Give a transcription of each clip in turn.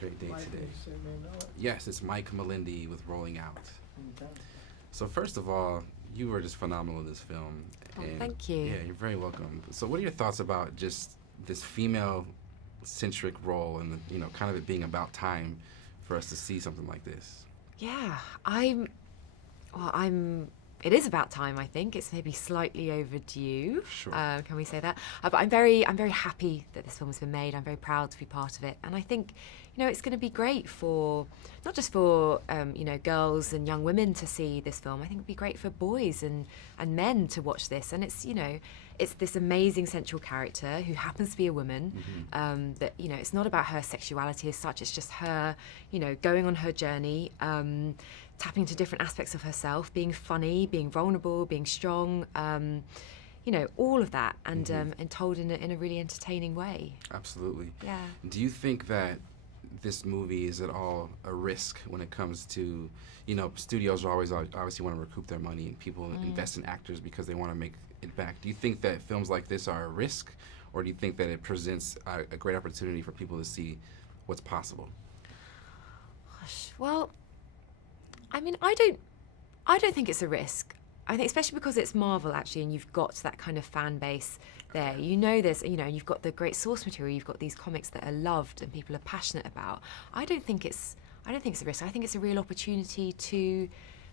Great day Mike, today. you said they know it. Yes, it's Mike Melindy with Rolling Out. Okay. So first of all, you were just phenomenal in this film. Oh, and thank you. Yeah, you're very welcome. So what are your thoughts about just this female-centric role and, kind of it being about time for us to see something like this? Yeah, it is about time, I think. It's maybe slightly overdue. Sure. Can we say that? But I'm very happy that this film has been made. I'm very proud to be part of it. And I think, it's going to be great for, not just for, girls and young women to see this film. I think it'd be great for boys and men to watch this. And it's, it's this amazing central character who happens to be a woman. Mm-hmm. That, it's not about her sexuality as such. It's just her, going on her journey, tapping into different aspects of herself, being funny, being vulnerable, being strong, all of that, and and told in a really entertaining way. Absolutely. Yeah. Do you think that this movie is at all a risk when it comes to, studios are always obviously want to recoup their money and people invest in actors because they want to make it back. Do you think that films like this are a risk, or do you think that it presents a great opportunity for people to see what's possible? Gosh, well, I mean, I don't think it's a risk. I think especially because it's Marvel actually, and you've got that kind of fan base there. There's, you've got the great source material. You've got these comics that are loved and people are passionate about. I don't think it's a risk. I think it's a real opportunity to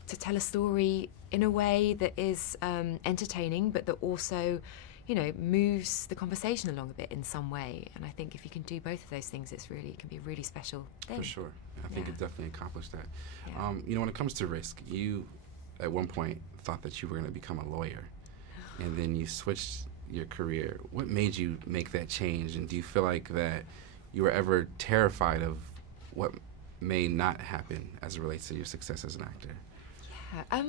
tell a story in a way that is entertaining, but that also, moves the conversation along a bit in some way. And I think if you can do both of those things, it can be a really special thing. For sure. I think it definitely accomplished that. Yeah. When it comes to risk, you at one point thought that you were going to become a lawyer, and then you switched your career. What made you make that change, and do you feel like that you were ever terrified of what may not happen as it relates to your success as an actor? Yeah.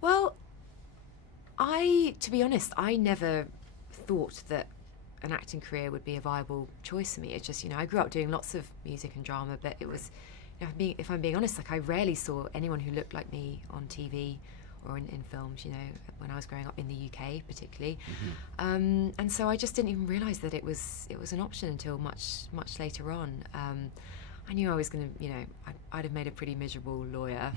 Well, to be honest, I never thought that an acting career would be a viable choice for me. It's just, I grew up doing lots of music and drama, but it was, if I'm being honest, like I rarely saw anyone who looked like me on TV or in films, when I was growing up in the UK particularly. Mm-hmm. And so I just didn't even realise that it was an option until much later on. I knew I was going to, I'd have made a pretty miserable lawyer.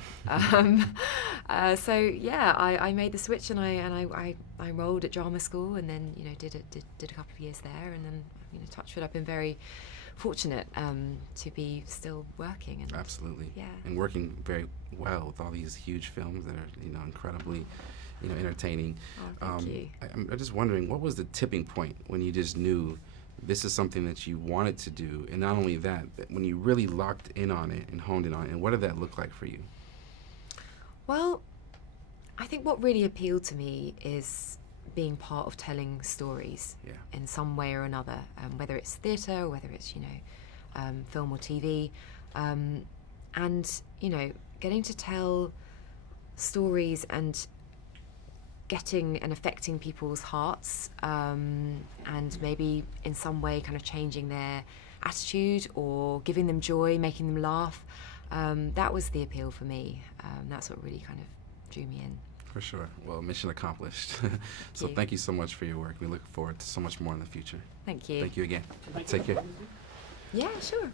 So yeah, I made the switch and I enrolled at drama school, and then did a couple of years there, and then touch wood, I've been very fortunate to be still working. And Absolutely. Yeah. And working very well with all these huge films that are incredibly entertaining. Oh, thank you. I'm just wondering, what was the tipping point when you just knew this is something that you wanted to do, and not only that, but when you really locked in on it and honed in on it, and what did that look like for you? Well, I think what really appealed to me is being part of telling stories in some way or another, whether it's theatre or whether it's film or TV, and getting to tell stories and getting and affecting people's hearts, and maybe in some way kind of changing their attitude or giving them joy, making them laugh. That was the appeal for me. That's what really kind of drew me in. For sure. Well, mission accomplished. So you. thank you so much for your work. We look forward to so much more in the future. Thank you. Thank you again. Take care. Yeah, sure.